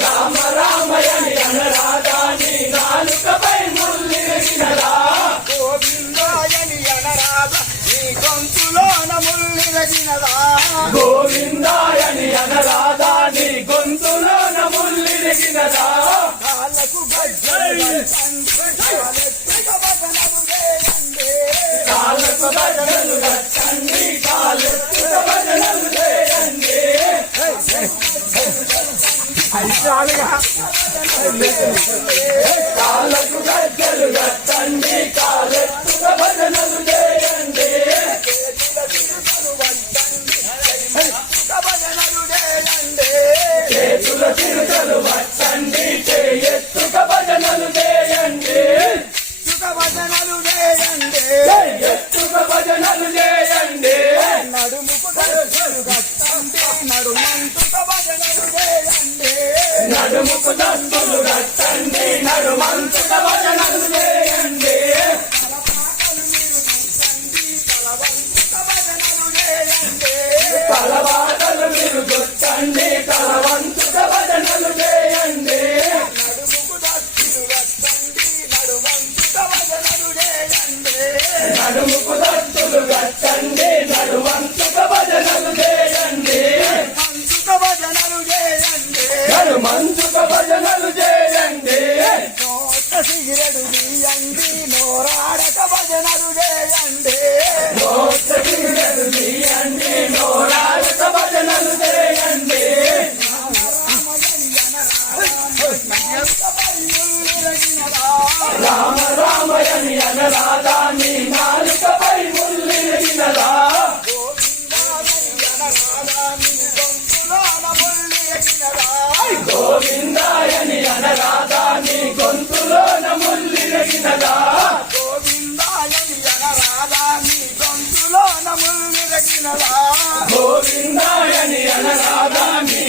రామ రామయని అనరాధాని నాలుకపై ముల్లిరగినదా గోవిందాయని అనరాధ నీ గొంతులోన ముల్లిరగినదా గోవిందాయని అనరాధా నీ గొంతులోన ముల్లిరగినదా కాళ్ళకు గజ్జలు కాళ్ళకు గజ్జలు కట్టండి కాళ్ళెత్తుక భజనలు చేయండి కాళ్ళకు గజ్జలు కట్టండి కాళ్ళెత్తుక భజనలు చేయండి చేతుల చిరుతలు పట్టండి చేయెత్తుక భజనలు చేయండి ఎత్తుక భజనలు చేయండి నడుముకు దస్తులు కట్టండి నడుమంతుక భజనలు చేయండి నడుముకు దస్తులు కట్టండి నడుమంతుక భజనలు చేయండి తలవాటలు మీరు గుర్తండి తలవంతుక భజనలు చేయండి నడుముకు దస్తులు కట్టండి నడుమంతుక భజనలు చేయండి నడుమంతుక భజనలు చేయండి సిగరెడు తీయండి నోరాడక భజనలు చేయండి మోక్షగిరిగలు తీయండి నోరాడక భజనలు చేయండి రామ రామయని అనరాధా నీ నాలుకపై ముల్లిరగినదా గోవిందాయని అనరాధా నీ గొంతులోన ముల్లిరగినదా గోవిందాయని అనరాధా నీ